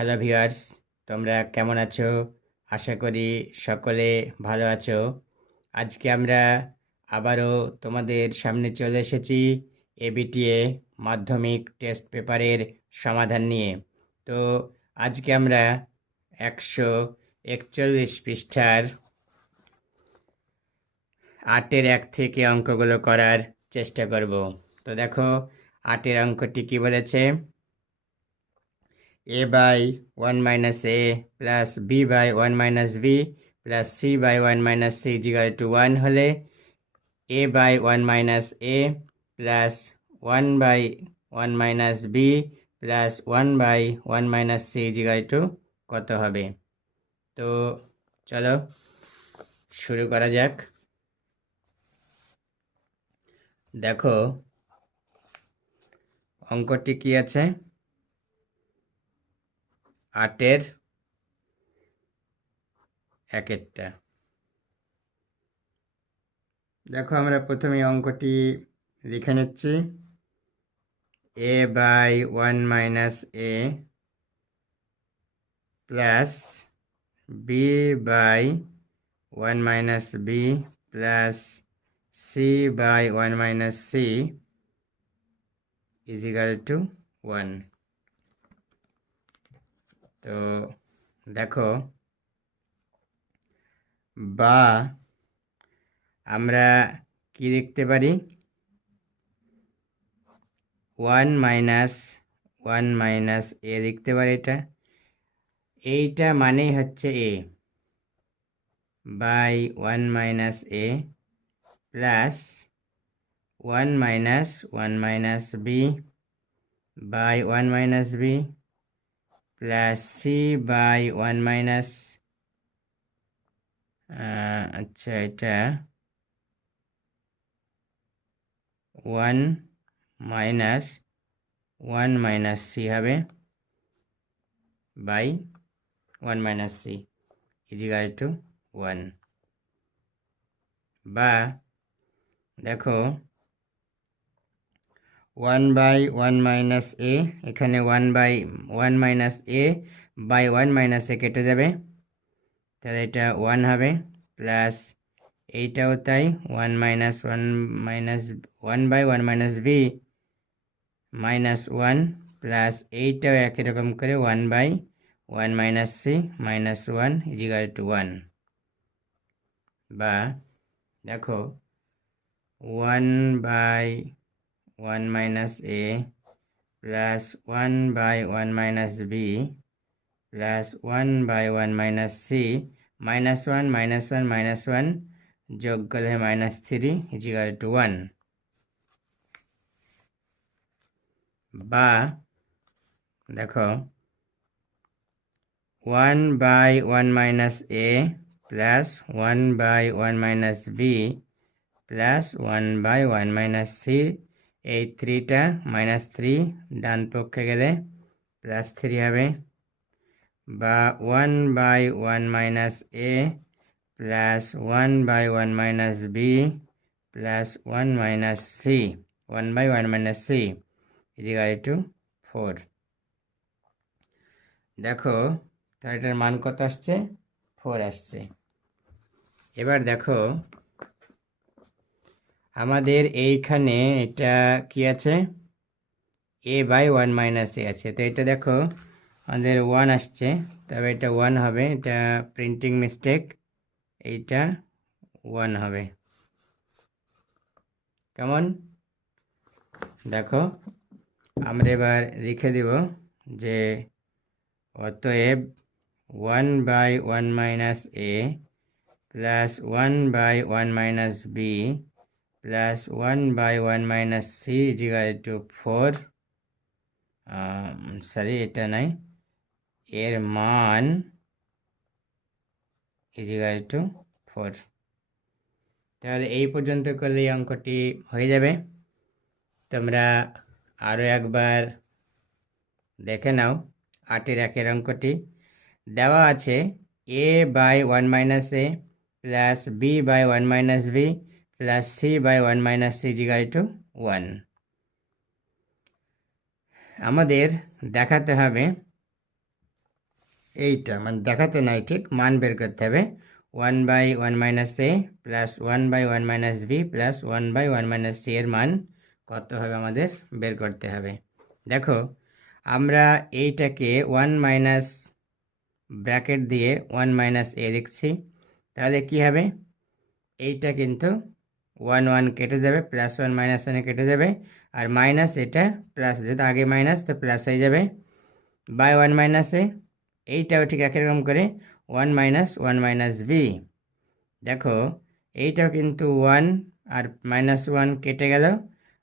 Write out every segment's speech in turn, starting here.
Hello viewers, তোমরা কেমন আছো? আশা করি সকলে ভালো আছো। আজকে আমরা আবারও তোমাদের সামনে চলে এসেছি এবিটিএ মাধ্যমিক টেস্ট পেপারের সমাধান নিয়ে। তো আজকে আমরা একশো একচল্লিশ পৃষ্ঠার আটের এক থেকে অঙ্কগুলো করার চেষ্টা করব। তো দেখো, আটের অঙ্কটি কি বলেছে? A by 1 minus a plus b by 1 minus b plus c by 1 minus c is equal to 1 হলে a by 1 minus a plus 1 by 1 minus b plus 1 by 1 minus c is equal to কত হবে তো চলো শুরু করা যাক দেখো অঙ্কটি কি আছে আটের একেরটা। দেখো আমরা প্রথমে অঙ্কটি লিখে নিচ্ছি। A by one minus A plus B by one minus B plus C by one minus C is equal to one তো দেখো, বা আমরা কি লিখতে পারি? One minus one minus A লিখতে পারি এটা। এইটা মানেই হচ্ছে A by one minus A plus one minus one minus B by one minus B. Plus C by one minus আচ্ছা এটা one minus one minus C হবে by one minus C equal to one বা দেখো one by one minus A এখানে one by one minus A by one minus A কেটে যাবে। তাহলে এটা ওয়ান হবে প্লাস এইটাও তাই one minus one minus one by one minus B minus one plus এইটাও একই রকম করে one by one minus C minus one equal to one বা দেখো one by one minus A plus one by one minus B plus one by one minus C minus one minus one minus one যোগ করলে minus three equal to one বা দেখো one by one minus A plus one by one minus B plus one by one minus C এই থ্রিটা minus three ডান পক্ষে গেলে plus three হবে। বা one by one minus A plus one by one minus B plus one minus C, one by one minus C equal to four দেখো তার এটার মান কত আসছে? ফোর আসছে। এবার দেখো আমাদের এইখানে এটা কি আছে? A by one minus A আছে। তো এটা দেখো, আমাদের ওয়ান আসছে। তবে এটা ওয়ান হবে। এটা প্রিন্টিং মিস্টেক এইটা ওয়ান হবে। কেমন? দেখো, আমরা এবার লিখে দিব যে অতএব one by one minus A plus one by one minus B plus one by one minus C equal to four sorry এটা নাই। এর মান ইজিকাল টু ফোর তাহলে এই পর্যন্ত করলে অঙ্কটি হয়ে যাবে। তোমরা আরও একবার দেখে নাও আটের একের অঙ্কটি। দেওয়া আছে A by one minus A plus B by one minus B plus C by one minus C জিগাই টু ওয়ান আমাদের দেখাতে হবে এইটা মানে দেখাতে নাই ঠিক, মান বের করতে হবে। One by one minus A plus one by one minus B plus one by one minus C এর মান কত হবে আমাদের বের করতে হবে। দেখো, আমরা এইটাকে ওয়ান মাইনাস ব্র্যাকেট দিয়ে ওয়ান মাইনাস এ লিখছি, তাহলে কি হবে? এইটা কিন্তু ওয়ান ওয়ান কেটে যাবে, প্লাস ওয়ান মাইনাস ওয়ানে কেটে যাবে, আর মাইনাস এটা প্লাস, যেহেতু আগে মাইনাস, তো প্লাস হয়ে যাবে। বাই ওয়ান মাইনাস এ এইটাও ঠিক একই রকম করে, one minus one minus B দেখো, এইটাও কিন্তু ওয়ান আর মাইনাস ওয়ান কেটে গেল,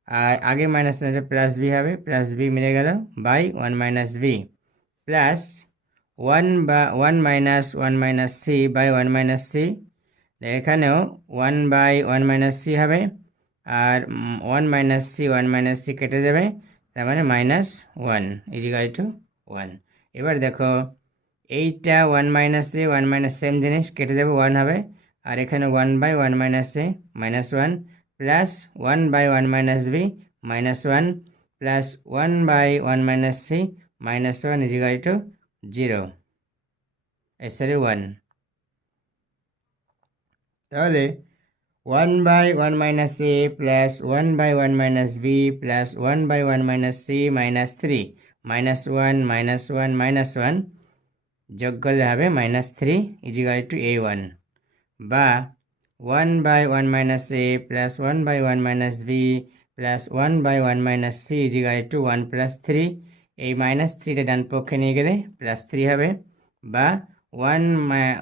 আর আগে মাইনাস প্লাস বি হবে, প্লাস বি মিলে গেল by one minus B plus one বা, one minus one minus C by one minus C এখানেও one by one minus C হবে আর one minus C one minus C কেটে যাবে, তার মানে minus one equal to one এবার দেখো, এইটা one minus A one minus same জিনিস কেটে যাবে ওয়ান হবে, আর এখানে one by one minus A minus one plus one by one minus B minus one plus one by one minus C minus one equal to zero sorry one তাহলে one by one minus A plus one by one minus B plus one by one minus C minus three minus one minus one minus one যোগ করলে হবে minus three equal to a one বা one by one minus A plus one by one minus B plus one by one minus C equal to one plus three এই minus থ্রিটা ডান পক্ষে নিয়ে গেলে প্লাস থ্রি হবে। বা one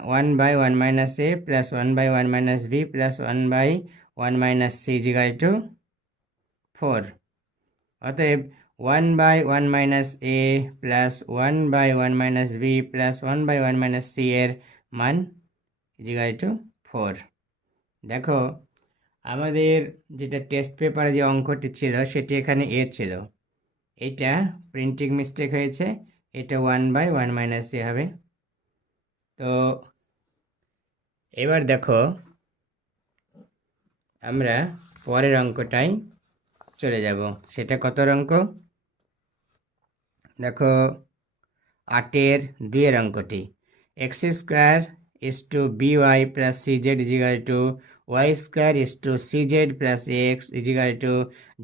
one by one minus A plus one by one minus B plus one by one minus C equal to four অতএব one by one minus A plus one by one minus B plus one by one minus C এর মান is equal to four দেখো, আমাদের যেটা test পেপারে যে অঙ্কটি ছিল, সেটি এখানে এ ছিল। এটা প্রিন্টিং মিস্টেক হয়েছে। এটা one by one minus A হবে। তো এবার দেখো, আমরা পরের অঙ্কটাই চলে যাব। সেটা কত অঙ্ক? দেখো, আটের দুইয়ের অঙ্কটি। X square is to b y plus c z equal to y square is to c z plus x equal to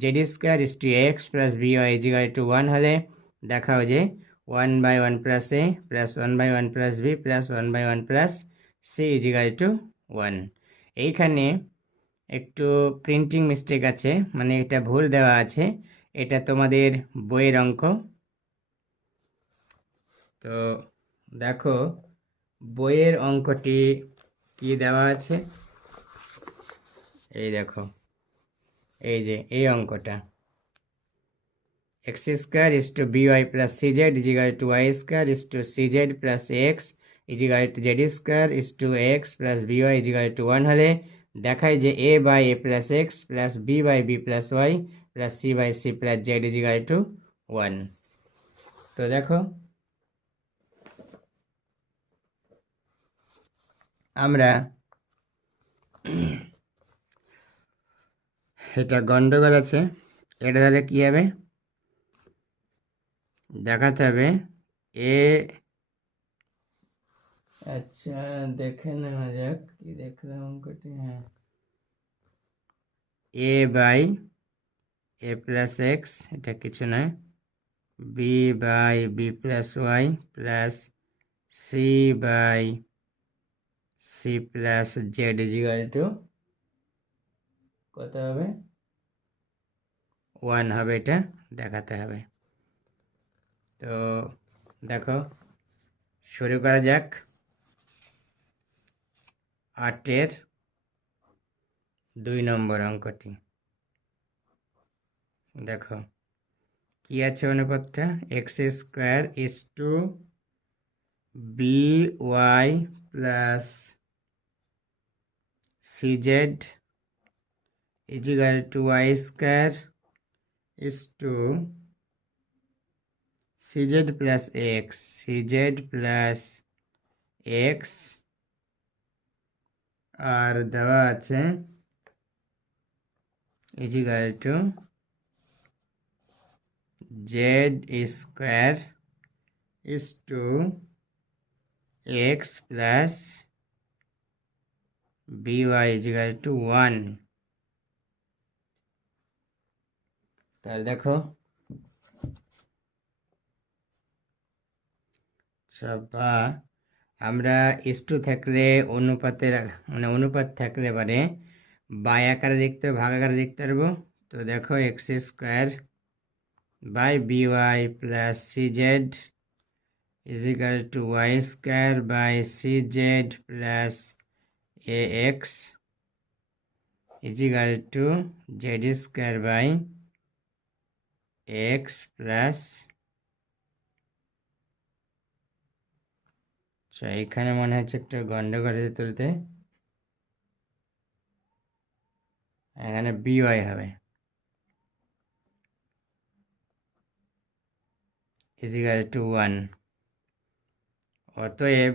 z square is to x plus b y equal to one হলে দেখাও যে one by one plus a plus one by one plus b plus one by one plus c equal to one এইখানে একটু printing mistake আছে মানে এটা ভুল দেওয়া আছে, এটা তোমাদের বইয়ের অঙ্ক। তো দেখো, বইয়ের অঙ্কটি কি দেওয়া আছে? এই দেখো, এই যে, এই অঙ্কটা। X square is to b y plus c z equal to y square is to c z plus x equal to z square is to x plus b y equal to one হলে দেখায় যে a by a plus x plus b by b plus y plus c by c plus z equal to one. তো দেখো, আমরা এটা গন্ডগোল আছে, এটা তাহলে কী হবে? দেখাতে হবে। এ আচ্ছা দেখে নেওয়া যাক। কি দেখলাম অঙ্কটি? হ্যাঁ। A by a plus x এটা কিছু নয়। B by b plus y plus c by c plus z equal to কত হবে? ওয়ান হবে এটা দেখাতে হবে। তো দেখো, শুরু করা যাক। আটের দুই নম্বর অঙ্কটি। দেখো, কি আছে অনুপাতটা? X square is to b y plus cz is equal to y square is to cz plus x cz plus x আর দেওয়া আছে is equal to z square is to x plus b y equal to one তাহলে দেখো আমরা is to থাকলে অনুপাতের মানে অনুপাত থাকলে পারে বাই আকারে লিখতে ভাগ আকারে লিখতে পারব। তো দেখো x square by b y plus c z equal to y square by c z plus a x equal to z square by x plus আচ্ছা এখানে মনে হচ্ছে একটু গন্ডগোল হয়েছে তুলতে। এখানে বিওয়াই হবে। ইজিক্যাল টু ওয়ান অতএব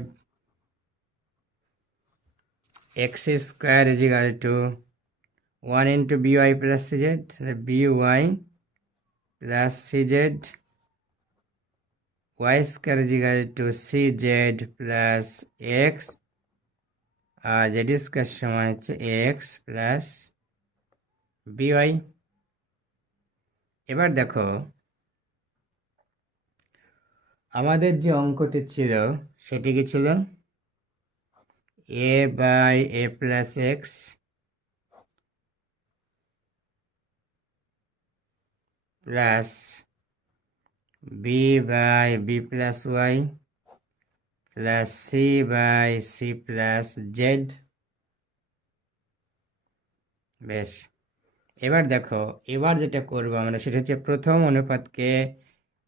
x square equal to one into b y plus c z b y plus c y square equal to c z plus x আর জেড স্কোয়ার সমান হচ্ছে এক্স প্লাস বিওয়াই এবার দেখো, আমাদের যে অঙ্কটি ছিল, সেটি কি ছিল? A by a plus x plus b by b plus y plus c by c plus z বেশ। এবার দেখো, এবার যেটা করব আমরা সেটা হচ্ছে প্রথম অনুপাতকে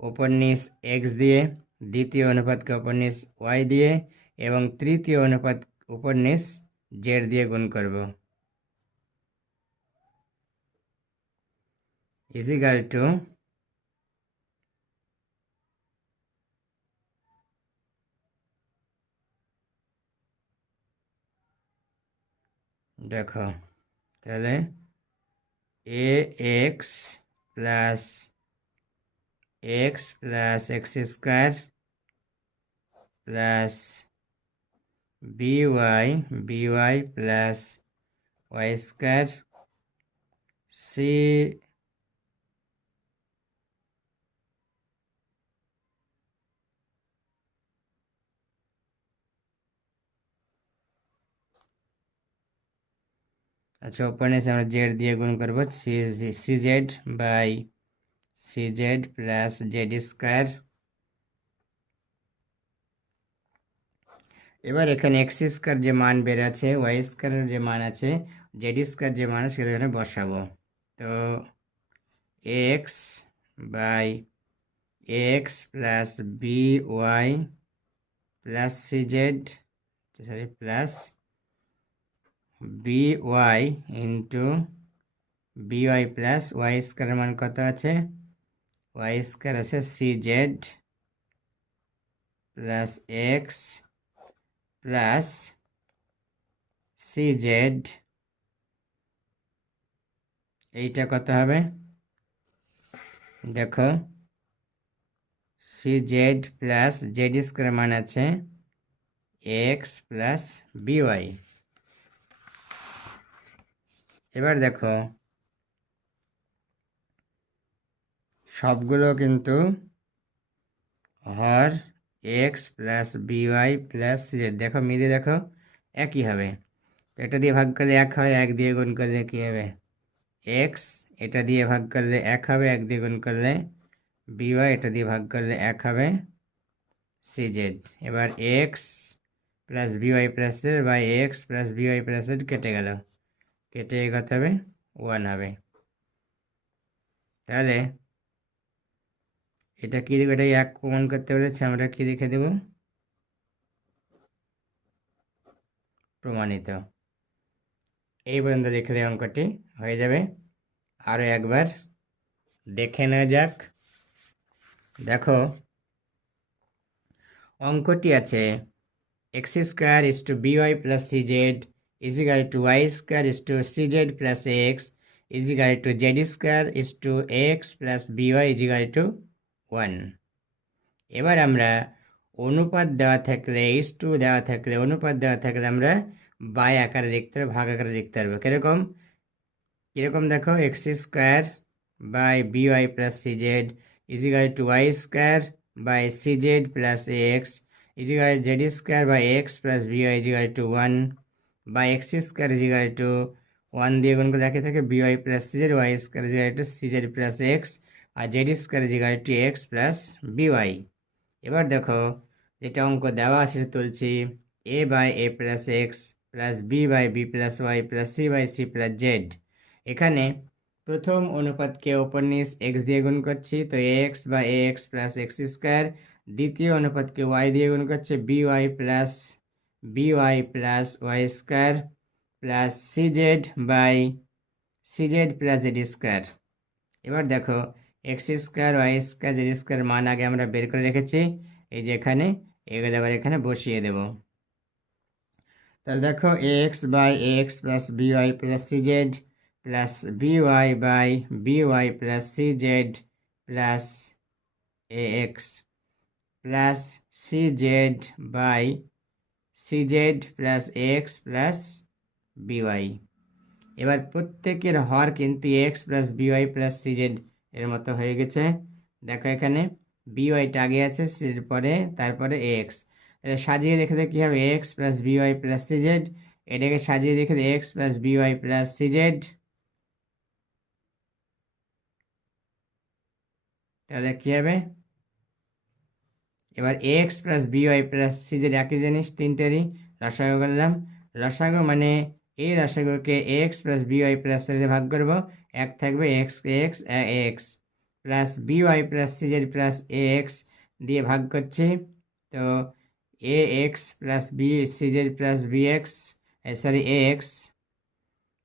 ওপর নিচ এক্স দিয়ে, দ্বিতীয় অনুপাতকে ওপর নিচ ওয়াই দিয়ে এবং তৃতীয় অনুপাত উপর নিচ জেড দিয়ে গুণ করব। ইজিক্যাল টু দেখো তাহলে a x plus x plus x square plus b y b y plus y square c আচ্ছা ওপরে এসে আমরা জেড দিয়ে গুণ করব। C z by c z plus z square এবার এখানে এক্স স্কোয়ার যে মান বের আছে ওয়াই স্কোয়ারের যে মান আছে জেড স্কোয়ার যে মান আছে, সেটা এখানে বসাবো। তো x by x plus b y plus c z sorry plus b y into b y plus y স্কোয়ারের মান কত আছে? ওয়াই স্কোয়ার আছে c z plus x plus c z এইটা কত হবে? দেখো c z plus z square মান আছে এক্স প্লাস বিওয়াই এবার দেখো, সবগুলো কিন্তু হর x plus b y plus z দেখো মিলে দেখো, একই হবে। এটা দিয়ে ভাগ করলে এক হয়, এক দিয়ে গুণ করলে কী হবে? এক্স এটা দিয়ে ভাগ করলে এক হবে, এক দিয়ে গুণ করলে বিওয়াই এটা দিয়ে ভাগ করলে এক হবে সিজেড এবার x plus b y plus z বা x plus b y plus z কেটে গেল। কেটে কত হবে ওয়ান হবে তাহলে এটা কী দেবো এটা এক প্রমাণ করতে পেরেছি আমরা কী লিখে দেব প্রমাণিত এই পর্যন্ত লিখলে অঙ্কটি হয়ে যাবে আরও একবার দেখে নেওয়া যাক দেখো অঙ্কটি আছে x square is to b y plus c z equal to y square is to c z plus x equal to z square is to x plus b y equal to one এবার আমরা অনুপাত দেওয়া থাকলে H two দেওয়া থাকলে, অনুপাত দেওয়া থাকলে আমরা বাই আকারে লিখতে পারব ভাগ আকারে লিখতে পারব কীরকম? কীরকম দেখো? X square by b y plus c z equal to y square by c z plus x equal z square by x plus b y equal to one by x square equal to one দিয়ে গুণ করে রাখে থাকে b y plus c z y square equal to c z plus x R z square equal to x plus b y এবার দেখো, যেটা অঙ্ক দেওয়া আছে তুলছি a by a plus x plus b by b plus y plus c by c plus z এখানে প্রথম অনুপাতকে ওপর নিচ এক্স দিয়ে গুণ করছি, তো এ এক্স বা a x plus x square দ্বিতীয় অনুপাতকে ওয়াই দিয়ে গুণ করছে b y plus b y plus y square plus c z by c z plus z square এবার দেখো x square y square z square মান আগে আমরা বের করে রেখেছি। এই যে এখানে এগুলো আবার এখানে বসিয়ে দেব। তাহলে দেখো x by x plus b y plus c z plus b y by b y plus c z plus a x plus c z by c z plus x plus b y এবার প্রত্যেকের হর কিন্তু x plus b y plus c z এর মতো হয়ে গেছে। দেখো এখানে বিওয়াইটা আগে আছে সির পরে তারপরে এক্স সাজিয়ে দেখে কী হবে? X plus b y plus c z এটাকে সাজিয়ে দেখে x plus b y plus c z তাহলে কী হবে? এবার x plus b y plus c z একই জিনিস, তিনটেরই রসাগো করলাম। রসাগো মানে এই রসাগোকে x plus b y plus c ভাগ করব। এক থাকবে x x x plus b y plus c z plus a x দিয়ে ভাগ করছি। তো a x plus b c z plus b x sorry a x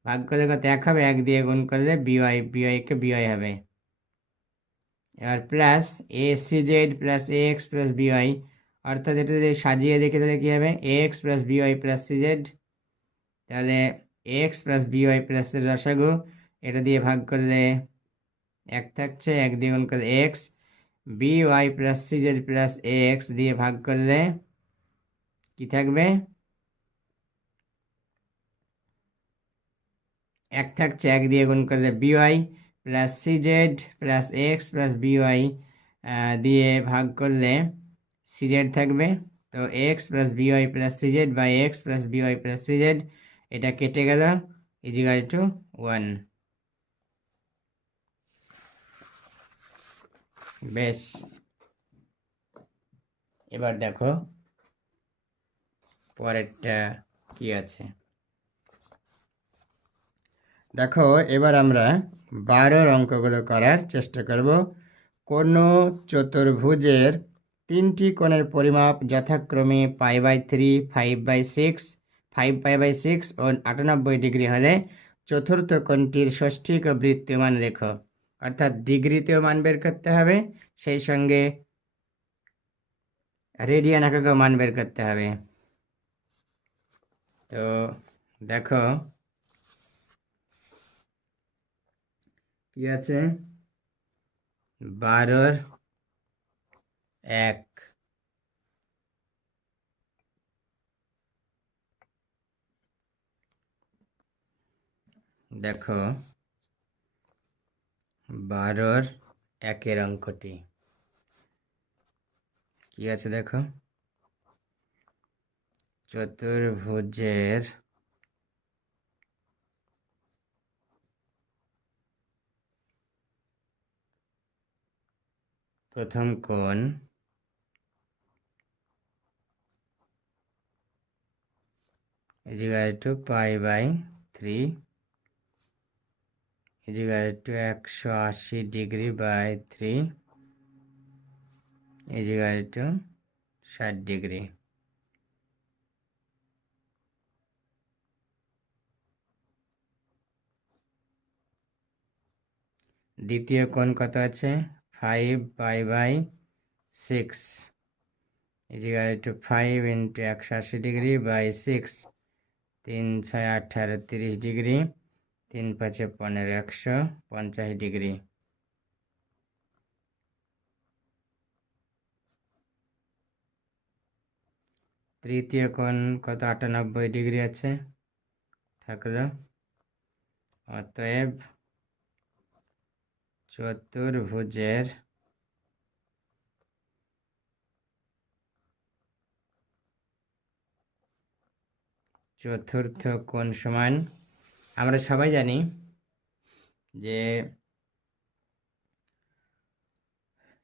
ভাগ করে কত? এক হবে। এক দিয়ে গুণ করলে বিওয়াই বিওয়াইকে বিওয়াই হবে। এবার plus a c z plus a x plus b y অর্থাৎ এটা যদি সাজিয়ে দেখে তাহলে কী হবে? A x plus b y plus c z তাহলে x plus b y plus রসাগু, এটা দিয়ে ভাগ করলে এক থাকছে, এক দিয়ে গুণ করলে x b y plus c z plus a x দিয়ে ভাগ করলে কি থাকবে? এক থাকছে, এক দিয়ে গুণ করলে b y plus c z plus x plus b y দিয়ে ভাগ করলে সি জেড থাকবে। তো x plus b y plus c z by x plus b y plus c z এটা কেটে গেল ইজিকাল টু ওয়ান বেশ। এবার দেখো, পরেরটা কি আছে? দেখো, এবার আমরা বারোর অঙ্কগুলো করার চেষ্টা করব। কোনো চতুর্ভুজের তিনটি কোণের পরিমাপ যথাক্রমে pi by three, five by six, five pi by six ও আটানব্বই ডিগ্রি হলে চতুর্থ কোণটির ষষ্ঠিক ও বৃত্তীয় মান রেখো। অর্থাৎ ডিগ্রিতেও মান বের করতে হবে, সেই সঙ্গে রেডিয়ান এককেও মান বের করতে হবে। তো দেখো কি আছে? বারোর এক। দেখো বারোর একের অঙ্কটি। কি আছে দেখো? চতুর্ভুজের প্রথম কোণ। To pi by 3 is equal to একশো আশি degree by three equal to ষাট ডিগ্রি দ্বিতীয় কোণ কত আছে? Five pi by six equal to five into একশো আশি ডিগ্রি বাই সিক্স তিন ছয় আঠারো তিরিশ ডিগ্রি তিন পাঁচে পনেরো একশো পঞ্চাশ ডিগ্রি তৃতীয় কোণ কত? আটানব্বই ডিগ্রি আছে। থাকল। অতএব চতুর্ভুজের চতুর্থ কোণ সমান, আমরা সবাই জানি যে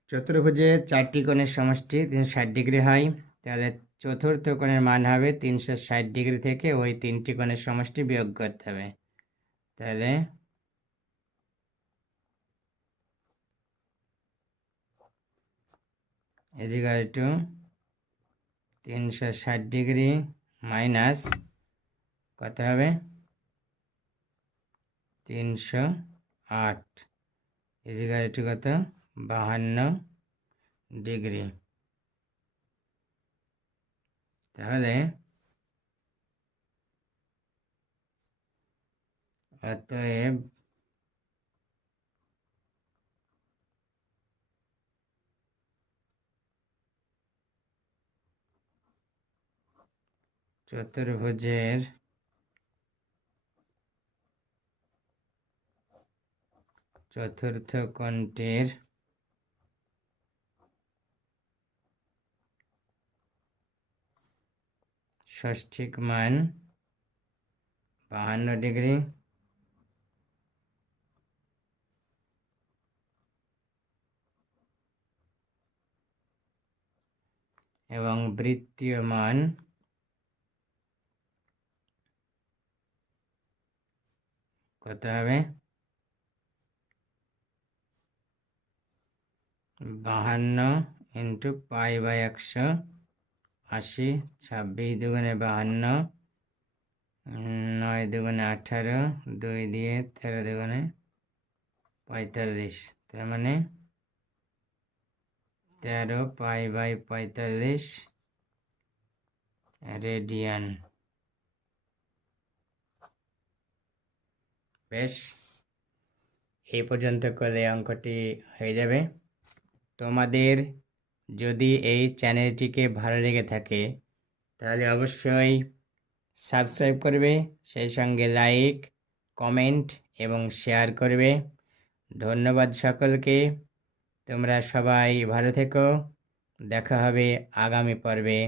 চতুর্ভুজে চারটি কোণের সমষ্টি তিনশো ষাট ডিগ্রি হয়। তাহলে চতুর্থ কোণের মান হবে তিনশো ষাট ডিগ্রি থেকে ওই তিনটি কোণের সমষ্টি বিয়োগ করতে হবে। তাহলে ইজিকাল টু তিনশো ষাট ডিগ্রি মাইনাস, কত হবে? তিনশো আট। ইজিকাল টু কত? বাহান্ন ডিগ্রি। তাহলে অতএব চতুর্ভুজের চতুর্থ কোণটির ষষ্ঠিক মান বাহান্ন ডিগ্রি। এবং বৃত্তীয় মান কত হবে। বাহান্ন ইন্টু পাই বাই একশো আশি, ছাব্বিশ দুগুণে বাহান্ন, নয় দুগুণে আঠারো, দুই দিয়ে তেরো দুগুণে পঁয়তাল্লিশ। তার মানে তেরো পাই বাই পঁয়তাল্লিশ রেডিয়ান। বেশ। এই পর্যন্ত করলে অঙ্কটি হয়ে যাবে। তোমাদের যদি এই চ্যানেলটিকে ভালো লেগে থাকে, তাহলে অবশ্যই সাবস্ক্রাইব করবে, সেই সঙ্গে লাইক, কমেন্ট এবং শেয়ার করবে। ধন্যবাদ সকলকে। তোমরা সবাই ভালো থেকো। দেখা হবে আগামী পর্বে।